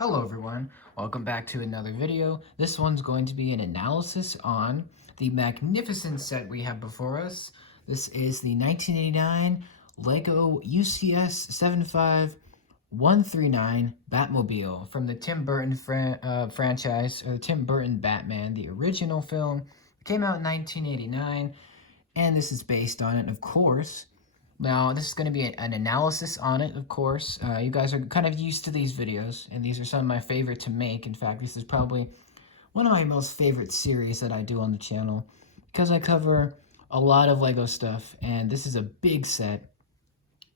Hello everyone, welcome back to another video. This one's going to be an analysis on the magnificent set we have before us. This is the 1989 LEGO UCS 75139 Batmobile from the Tim Burton franchise, or the Tim Burton Batman, the original film. It came out in 1989, and this is based on it, of course. Now, this is going to be an analysis on it, of course. You guys are kind of used to these videos, and these are some of my favorite to make. In fact, this is probably one of my most favorite series that I do on the channel, because I cover a lot of LEGO stuff, and this is a big set.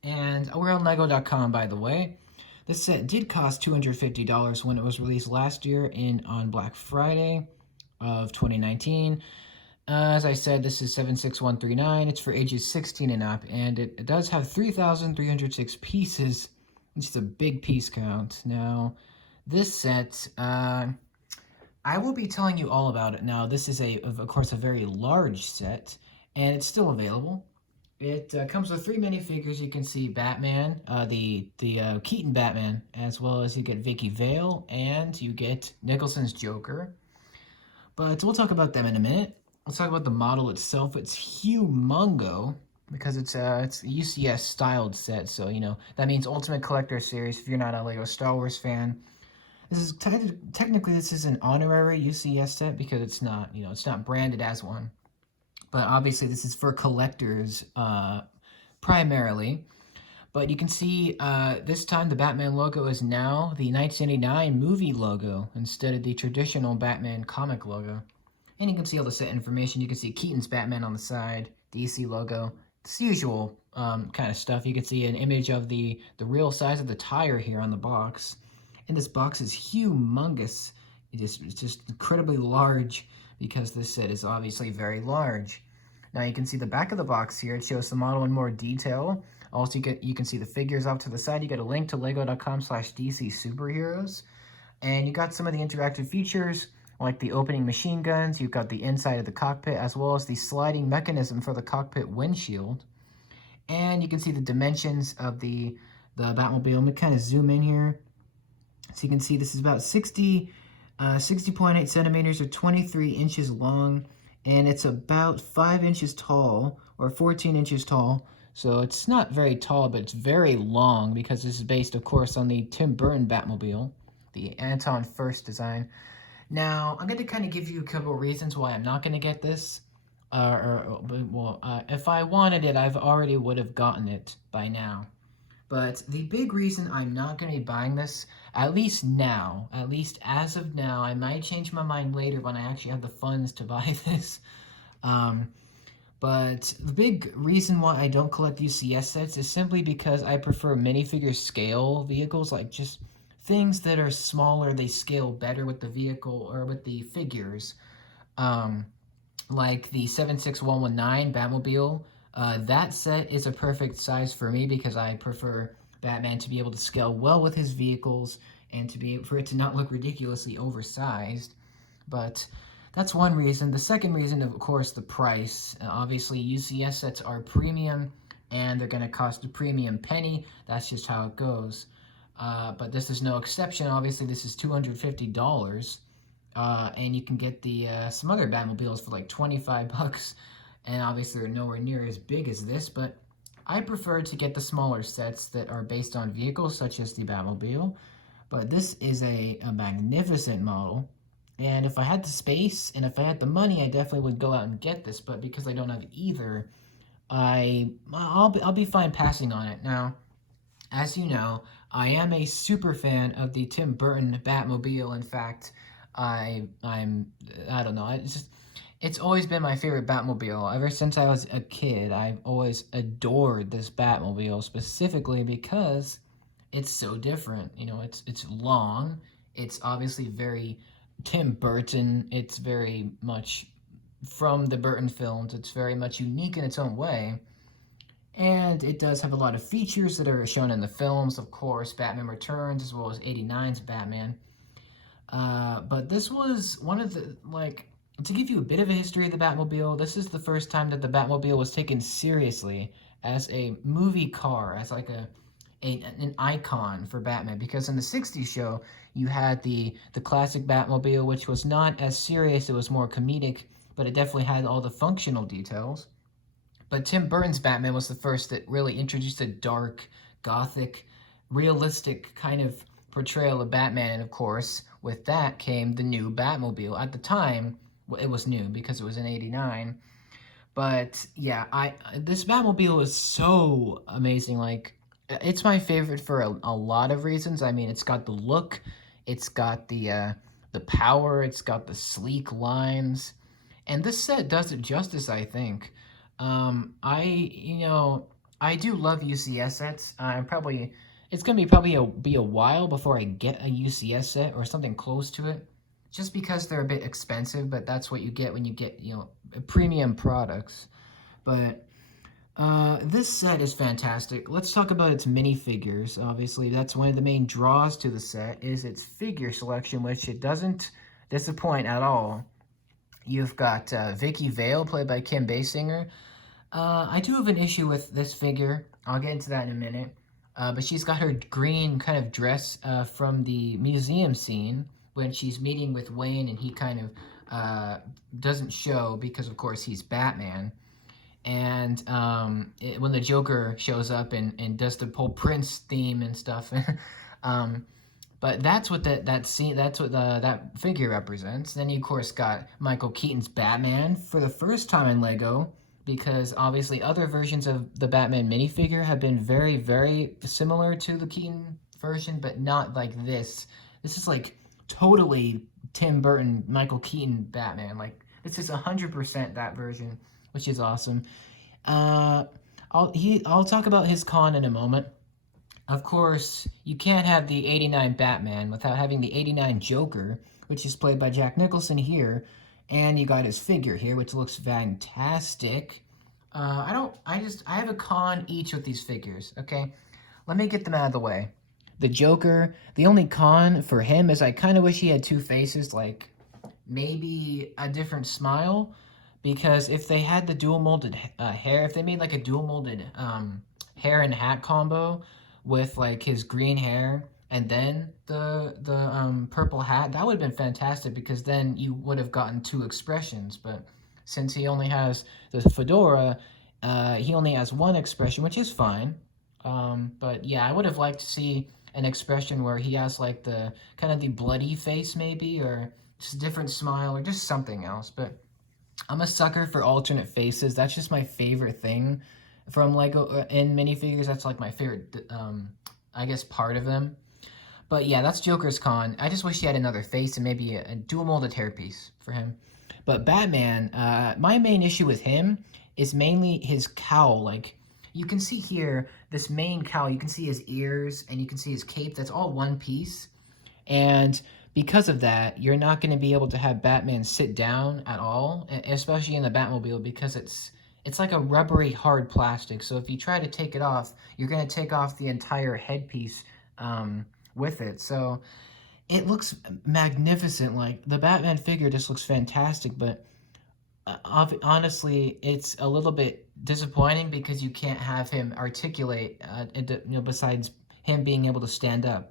And we're on LEGO.com, by the way. This set did cost $250 when it was released last year on Black Friday of 2019. As I said, this is 76139. It's for ages 16 and up, and it does have 3,306 pieces, which is a big piece count. Now, this set, I will be telling you all about it. Now, this is, of course, a very large set, and it's still available. It comes with 3 minifigures. You can see Batman, the Keaton Batman, as well as you get Vicky Vale, and you get Nicholson's Joker. But we'll talk about them in a minute. Let's talk about the model itself. It's humongo because it's a UCS styled set, so that means Ultimate Collector Series. If you're not a LEGO Star Wars fan, this is technically this is an honorary UCS set because it's not it's not branded as one, but obviously this is for collectors primarily. But you can see this time the Batman logo is now the 1989 movie logo instead of the traditional Batman comic logo. And you can see all the set information. You can see Keaton's Batman on the side, DC logo. It's the usual kind of stuff. You can see an image of the real size of the tire here on the box. And this box is humongous. It's just incredibly large because this set is obviously very large. Now you can see the back of the box here. It shows the model in more detail. Also, you can see the figures off to the side. You get a link to lego.com/DC superheroes. And you got some of the interactive features, like the opening machine guns. You've got the inside of the cockpit, as well as the sliding mechanism for the cockpit windshield. And you can see the dimensions of the Batmobile. Let me kind of zoom in here. So you can see this is about 60.8 centimeters or 23 inches long. And it's about 5 inches tall, or 14 inches tall. So it's not very tall, but it's very long because this is based, of course, on the Tim Burton Batmobile, the Anton First design. Now, I'm going to kind of give you a couple reasons why I'm not going to get this. If I wanted it, I've already would have gotten it by now. But the big reason I'm not going to be buying this, at least now, at least as of now, I might change my mind later when I actually have the funds to buy this. But the big reason why I don't collect UCS sets is simply because I prefer minifigure scale vehicles, like just things that are smaller, they scale better with the vehicle or with the figures. Like the 76119 Batmobile, that set is a perfect size for me because I prefer Batman to be able to scale well with his vehicles and for it to not look ridiculously oversized. But that's one reason. The second reason, of course, the price. Obviously, UCS sets are premium, and they're going to cost a premium penny. That's just how it goes. But this is no exception. Obviously, this is $250, and you can get some other Batmobiles for like 25 bucks, and obviously they're nowhere near as big as this, but I prefer to get the smaller sets that are based on vehicles, such as the Batmobile. But this is a magnificent model, and if I had the space, and if I had the money, I definitely would go out and get this, but because I don't have either, I'll be fine passing on it. Now, as you know, I am a super fan of the Tim Burton Batmobile. In fact, I don't know. It's always been my favorite Batmobile. Ever since I was a kid, I've always adored this Batmobile, specifically because it's so different. It's long. It's obviously very Tim Burton. It's very much from the Burton films. It's very much unique in its own way. And it does have a lot of features that are shown in the films, of course, Batman Returns, as well as 89's Batman. But this was one of the, to give you a bit of a history of the Batmobile, this is the first time that the Batmobile was taken seriously as a movie car, as an icon for Batman, because in the 60s show you had the classic Batmobile, which was not as serious, it was more comedic, but it definitely had all the functional details. But Tim Burton's Batman was the first that really introduced a dark, gothic, realistic kind of portrayal of Batman. And of course, with that came the new Batmobile. At the time, well, it was new because it was in '89. But yeah, I this Batmobile is so amazing. Like, it's my favorite for a lot of reasons. I mean, it's got the look, it's got the power, it's got the sleek lines, and this set does it justice, I think. I do love UCS sets. I'm probably it's gonna be a while before I get a UCS set or something close to it, just because they're a bit expensive. But that's what you get when you get premium products. But this set is fantastic. Let's talk about its minifigures. Obviously, that's one of the main draws to the set is its figure selection, which it doesn't disappoint at all. You've got Vicky Vale, played by Kim Basinger. I do have an issue with this figure. I'll get into that in a minute. But she's got her green kind of dress from the museum scene when she's meeting with Wayne, and he kind of doesn't show because, of course, he's Batman. And when the Joker shows up and does the whole Prince theme and stuff, but that's what that scene, that's what that figure represents. Then you of course got Michael Keaton's Batman for the first time in Lego, because obviously other versions of the Batman minifigure have been very, very similar to the Keaton version, but not like this. This is like totally Tim Burton, Michael Keaton Batman. Like, this is 100% that version, which is awesome. I'll talk about his con in a moment. Of course, you can't have the '89 Batman without having the '89 Joker, which is played by Jack Nicholson here, and you got his figure here, which looks fantastic. I have a con each with these figures. Okay, let me get them out of the way. The Joker, the only con for him is I kind of wish he had two faces, like maybe a different smile, because if they had the dual molded hair, if they made like a dual molded hair and hat combo with like his green hair and then the purple hat, that would have been fantastic, because then you would have gotten two expressions. But since he only has the fedora, he only has one expression, which is fine. But yeah, I would have liked to see an expression where he has like the kind of the bloody face maybe, or just a different smile, or just something else. But I'm a sucker for alternate faces. That's just my favorite thing from Lego in minifigures. That's like my favorite, I guess, part of them. But yeah, that's Joker's con. I just wish he had another face and maybe a dual molded hairpiece for him. But Batman, my main issue with him is mainly his cowl. Like, you can see here, this main cowl, you can see his ears and you can see his cape. That's all one piece. And because of that, you're not going to be able to have Batman sit down at all, especially in the Batmobile, because it's like a rubbery, hard plastic. So if you try to take it off, you're going to take off the entire headpiece with it. So it looks magnificent. Like, the Batman figure just looks fantastic, but honestly, it's a little bit disappointing because you can't have him articulate, besides him being able to stand up.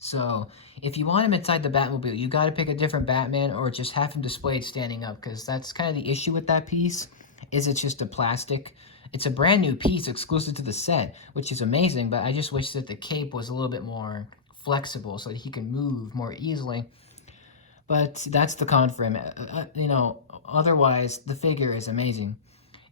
So if you want him inside the Batmobile, you got to pick a different Batman, or just have him displayed standing up, because that's kind of the issue with that piece, is it's just a plastic. It's a brand new piece exclusive to the set, which is amazing, but I just wish that the cape was a little bit more flexible so that he can move more easily. But that's the con for him. Otherwise, the figure is amazing.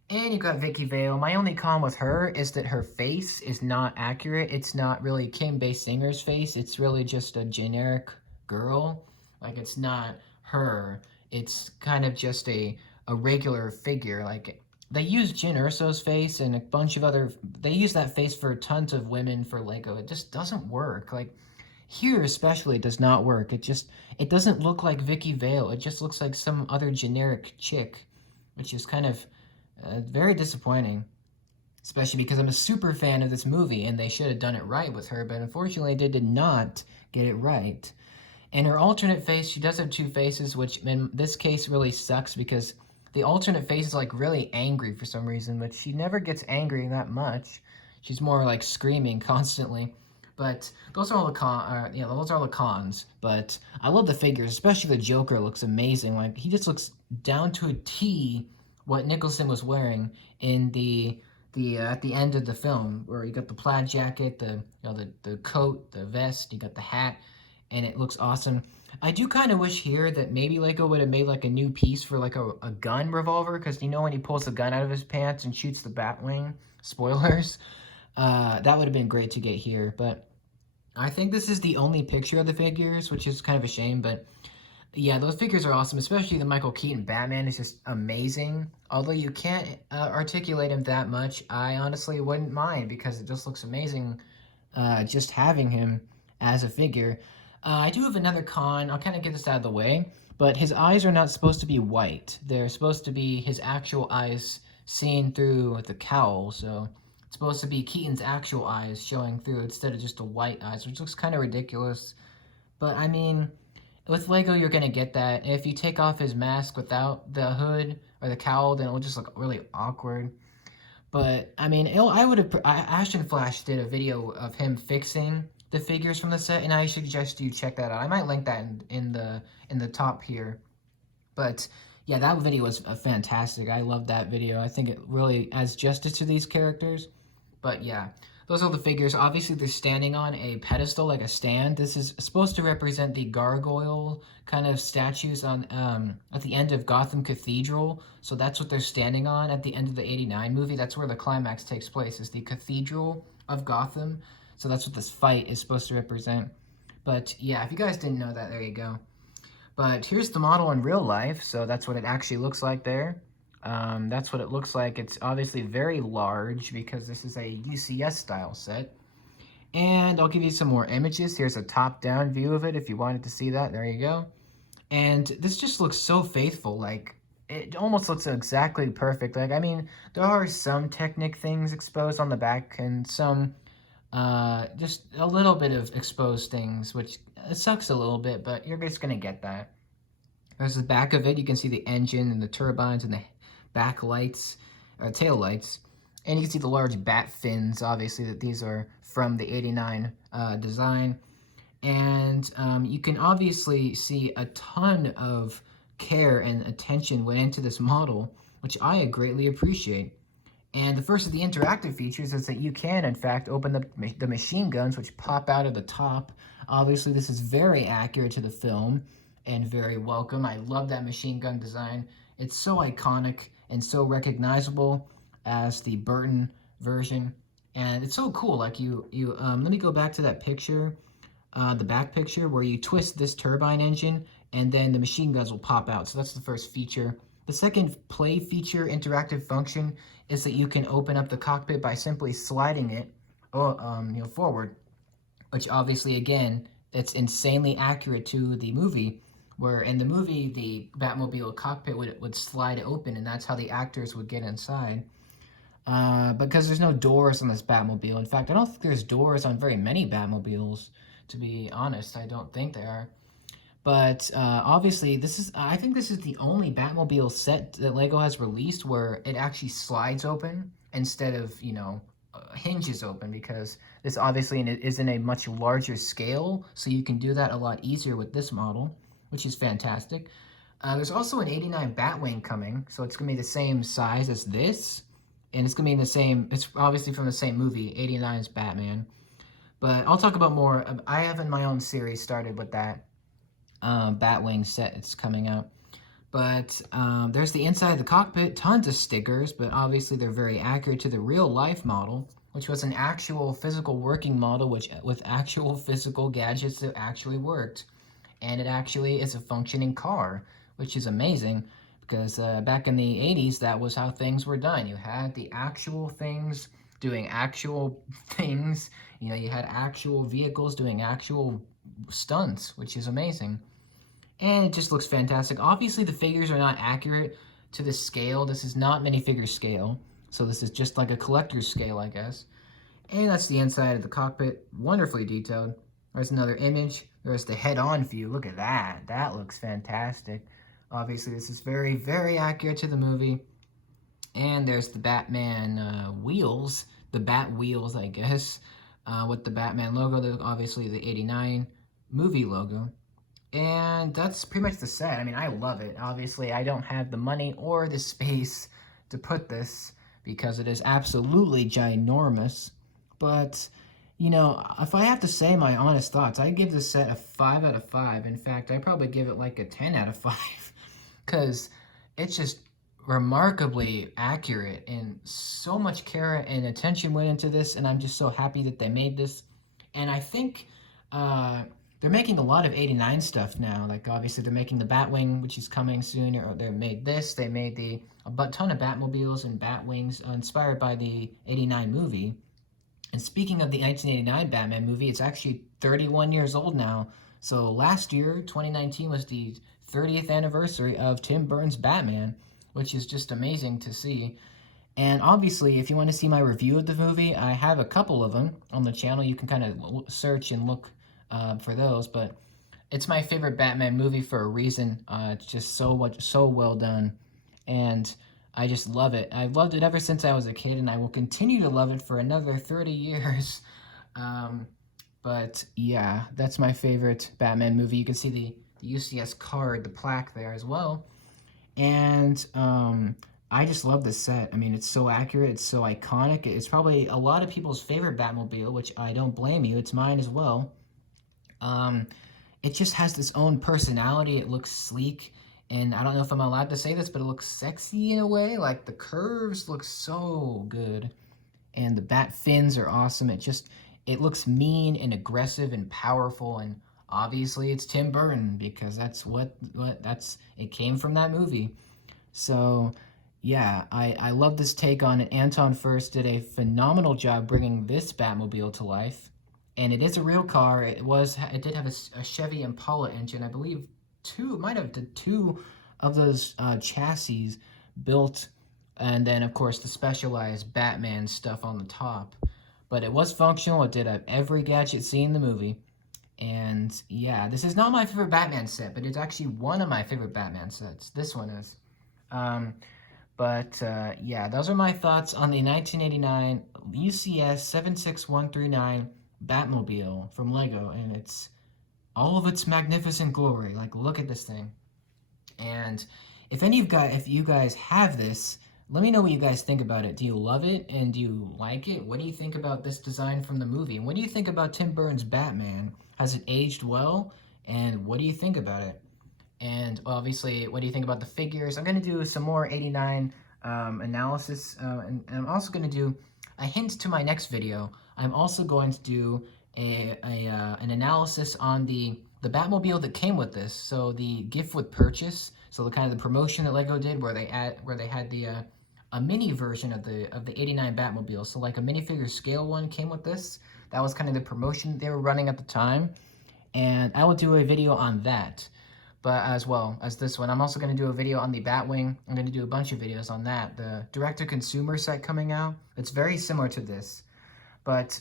And you got Vicky Vale. My only con with her is that her face is not accurate. It's not really Kim Basinger's face. It's really just a generic girl. Like, it's not her. It's kind of just a regular figure. Like, they use Jyn Erso's face and a bunch of other... They use that face for tons of women for Lego. It just doesn't work. Like, here especially, it does not work. It doesn't look like Vicky Vale. It just looks like some other generic chick, which is kind of... very disappointing, especially because I'm a super fan of this movie and they should have done it right with her, but unfortunately they did not get it right. And her alternate face, she does have two faces, which in this case really sucks, because the alternate face is like really angry for some reason, but she never gets angry that much. She's more like screaming constantly. But those are all the those are all the cons. But I love the figures, especially the Joker looks amazing. Like he just looks down to a T what Nicholson was wearing in the at the end of the film, where you got the plaid jacket, the coat, the vest, you got the hat, and it looks awesome. I do kind of wish here that maybe Lego would have made like a new piece for like a gun revolver, because you know when he pulls the gun out of his pants and shoots the Batwing, spoilers, that would have been great to get here. But I think this is the only picture of the figures, which is kind of a shame, but yeah, those figures are awesome, especially the Michael Keaton Batman is just amazing. Although you can't articulate him that much, I honestly wouldn't mind because it just looks amazing just having him as a figure. I do have another con. I'll kind of get this out of the way, but his eyes are not supposed to be white. They're supposed to be his actual eyes seen through the cowl, so it's supposed to be Keaton's actual eyes showing through instead of just the white eyes, which looks kind of ridiculous. But I mean, with Lego, you're gonna get that. If you take off his mask without the hood or the cowl, then it will just look really awkward. But I mean, I would have. Ashton Flash did a video of him fixing the figures from the set, and I suggest you check that out. I might link that in the top here. But yeah, that video was fantastic. I love that video. I think it really adds justice to these characters. But yeah, those are the figures. Obviously, they're standing on a pedestal, like a stand. This is supposed to represent the gargoyle kind of statues on at the end of Gotham Cathedral. So that's what they're standing on at the end of the '89 movie. That's where the climax takes place, is the Cathedral of Gotham. So that's what this fight is supposed to represent. But yeah, if you guys didn't know that, there you go. But here's the model in real life. So that's what it actually looks like there. That's what it looks like. It's obviously very large because this is a UCS style set. And I'll give you some more images. Here's a top-down view of it if you wanted to see that. There you go. And this just looks so faithful. Like, it almost looks exactly perfect. Like, I mean, there are some Technic things exposed on the back and some just a little bit of exposed things, which it sucks a little bit, but you're just going to get that. There's the back of it. You can see the engine and the turbines and the back lights, tail lights. And you can see the large bat fins, obviously, that these are from the '89 design. And you can obviously see a ton of care and attention went into this model, which I greatly appreciate. And the first of the interactive features is that you can, in fact, open the machine guns, which pop out of the top. Obviously, this is very accurate to the film and very welcome. I love that machine gun design. It's so iconic and so recognizable as the Burton version. And it's so cool. Like let me go back to that picture, the back picture where you twist this turbine engine and then the machine guns will pop out. So that's the first feature. The second play feature interactive function is that you can open up the cockpit by simply sliding it forward, which obviously, again, it's insanely accurate to the movie, where in the movie, the Batmobile cockpit would slide open, and that's how the actors would get inside. Because there's no doors on this Batmobile. In fact, I don't think there's doors on very many Batmobiles, to be honest. I don't think there are. But obviously, I think this is the only Batmobile set that LEGO has released where it actually slides open instead of, hinges open, because this obviously is in a much larger scale, so you can do that a lot easier with this model, which is fantastic. There's also an '89 Batwing coming, so it's going to be the same size as this, and it's going to be in the same, it's obviously from the same movie, '89's Batman. But I'll talk about more. I have in my own series started with that Batwing set that's coming out. But there's the inside of the cockpit, tons of stickers, but obviously they're very accurate to the real life model, which was an actual physical working model with actual physical gadgets that actually worked. And it actually is a functioning car, which is amazing because back in the 80s, that was how things were done. You had the actual things doing actual things. You had actual vehicles doing actual stunts, which is amazing. And it just looks fantastic. Obviously, the figures are not accurate to the scale. This is not minifigure scale. So this is just like a collector's scale, I guess. And that's the inside of the cockpit. Wonderfully detailed. There's another image. There's the head-on view. Look at that. That looks fantastic. Obviously, this is very, very accurate to the movie. And there's the Batman wheels, the bat wheels, I guess, with the Batman logo, obviously the 89 movie logo. And that's pretty much the set. I mean, I love it. Obviously, I don't have the money or the space to put this because it is absolutely ginormous. But, you know, if I have to say my honest thoughts, I give this set a 5 out of 5. In fact, I probably give it like a 10 out of 5 because it's just remarkably accurate, and so much care and attention went into this, and I'm just so happy that they made this. And I think they're making a lot of 89 stuff now. Like, obviously, they're making the Batwing, which is coming soon. Or they made this. They made a ton of Batmobiles and Batwings inspired by the 89 movie. And speaking of the 1989 Batman movie, it's actually 31 years old now. So last year, 2019, was the 30th anniversary of Tim Burton's Batman, which is just amazing to see. And obviously, if you want to see my review of the movie, I have a couple of them on the channel. You can kind of search and look for those, but it's my favorite Batman movie for a reason. It's just so well done, and I just love it. I've loved it ever since I was a kid, and I will continue to love it for another 30 years. But yeah, that's my favorite Batman movie. You can see the UCS card, the plaque there as well. And I just love this set. I mean, it's so accurate. It's so iconic. It's probably a lot of people's favorite Batmobile, which I don't blame you. It's mine as well. It just has its own personality. It looks sleek. And I don't know if I'm allowed to say this, but it looks sexy in a way. Like, the curves look so good. And the bat fins are awesome. It looks mean and aggressive and powerful. And obviously it's Tim Burton, because that's it came from that movie. So yeah, I love this take on it. Anton Furst did a phenomenal job bringing this Batmobile to life. And it is a real car. It did have a Chevy Impala engine. I believe two of those chassis built, and then of course the specialized Batman stuff on the top. But it was functional. It did have every gadget seen in the movie. And yeah, this is not my favorite Batman set, but it's actually one of my favorite Batman sets. This one is. Yeah, those are my thoughts on the 1989 UCS 76139 Batmobile from Lego, and it's all of its magnificent glory. Like, look at this thing. And if you guys have this, let me know what you guys think about it. Do you love it, and do you like it? What do you think about this design from the movie? And what do you think about Tim Burton's Batman? Has it aged well? And what do you think about it? And obviously, what do you think about the figures? I'm going to do some more 89 analysis, and I'm also going to do a hint to my next video. I'm also going to do an analysis on the Batmobile that came with this. So the gift with purchase. So the kind of the promotion that Lego did, where they had a mini version of the 89 Batmobile. So like a minifigure scale one came with this. That was kind of the promotion they were running at the time. And I will do a video on that, but as well as this one. I'm also going to do a video on the Batwing. I'm going to do a bunch of videos on that. The direct-to-consumer set coming out. It's very similar to this. But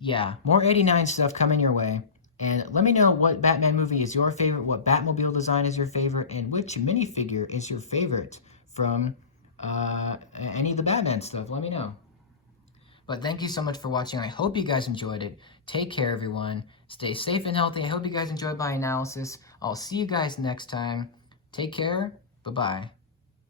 yeah, more 89 stuff coming your way. And let me know what Batman movie is your favorite, what Batmobile design is your favorite, and which minifigure is your favorite from any of the Batman stuff. Let me know. But thank you so much for watching. I hope you guys enjoyed it. Take care, everyone. Stay safe and healthy. I hope you guys enjoyed my analysis. I'll see you guys next time. Take care. Bye-bye.